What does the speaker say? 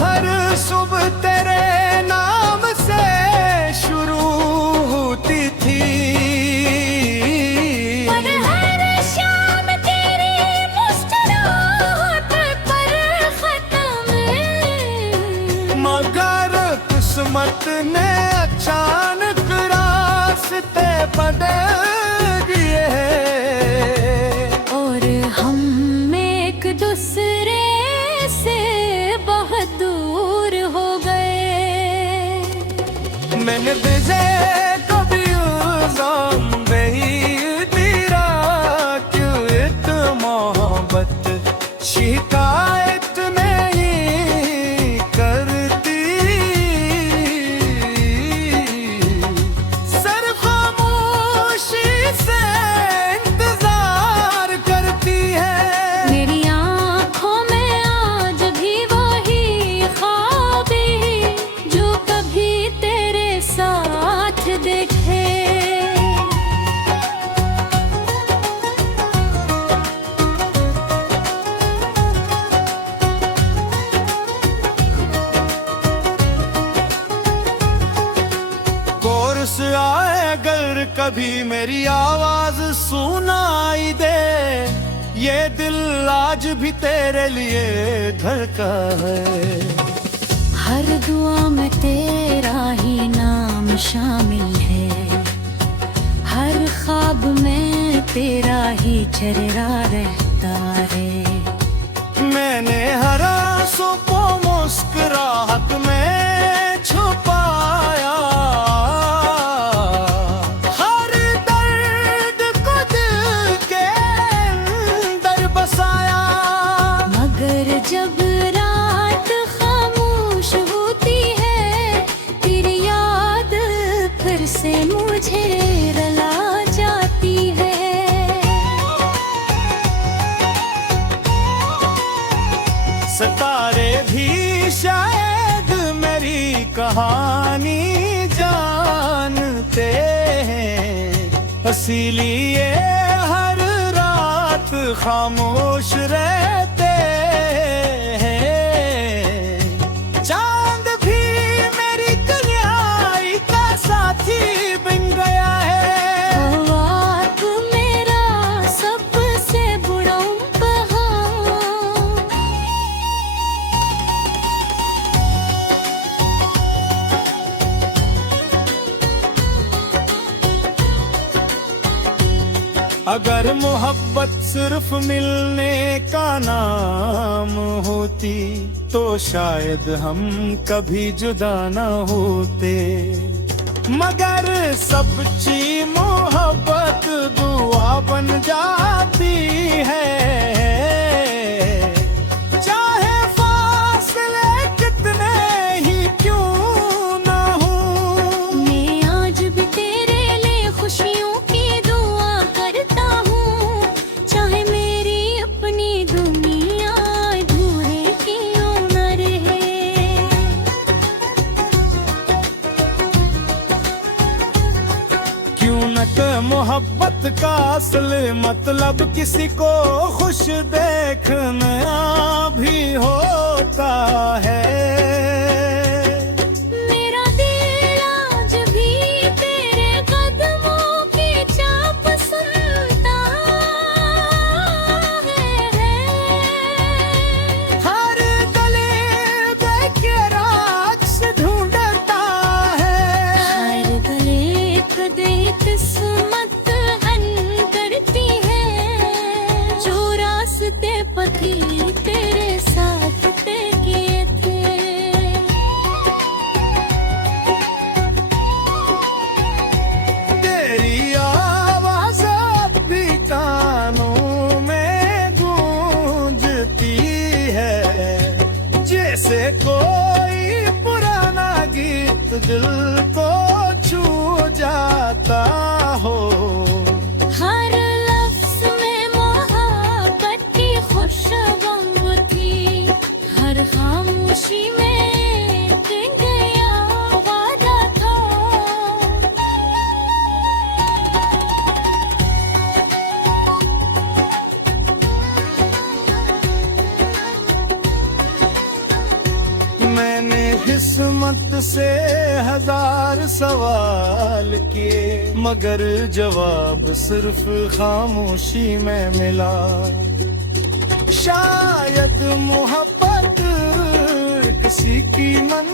हर सुबह तेरे नाम से शुरू होती थी, पर हर शाम तेरी मुस्कुराहट पर खत्म। मगर किस्मत ने अचानक रास्ते बदल दिए, और हम एक दूसरे से बहुत दूर हो गए। मैंने तुझे कभी इल्जाम नहीं दिया, क्यों इत मोहब्बत शिकायत नहीं करती, सिर्फ खामोशी से इंतजार करती है। मेरी आँखों में आज भी वही ख्वाब है जो कभी तेरे साथ देखे। कोर्स आए अगर कभी मेरी आवाज सुनाई दे, ये दिल आज भी तेरे लिए धड़का है। हर दुआ में तेरा ही नाम शामिल है, हर ख्वाब में तेरा ही चेहरा रहता है। मैंने हर आंसू को मुस्कुराहट में छुपाया, हर दर्द को दिल के अंदर बसाया। मगर जब रात खामोश होती है, तेरी याद फिर से मुझे रुला जाती है। सितारे भी शायद मेरी कहानी जानते हैं, इसीलिए हर रात खामोश रहते हैं। चांद भी मेरी दुनियाई का साथी बन गया है। वाक मेरा सबसे बुरा उपहार। अगर मोहब्बत सिर्फ मिलने का नाम होती, तो शायद हम कभी जुदा न होते। मगर सच्ची मोहब्बत दुआ बन जाती है, चाहे फासले कितने ही क्यों न हो। मैं आज भी तेरे लिए खुशियों की दुआ करता हूँ, चाहे मेरी अपनी दुनिया अधूरे क्यों न रहे। क्यों न के मोहब्बत का असल मतलब किसी को खुश देखना भी होता है। मेरा दिल आज भी तेरे कदमों की चाप सुनता है। हर गले के राज ढूंढता है। हर गले कदे किस्मत अन करती है, जो रास्ते पथी तेरे साथ तय किए थे। मैंने किस्मत से हजार सवाल किए, मगर जवाब सिर्फ खामोशी में मिला। शायद मोहब्बत किसी की मन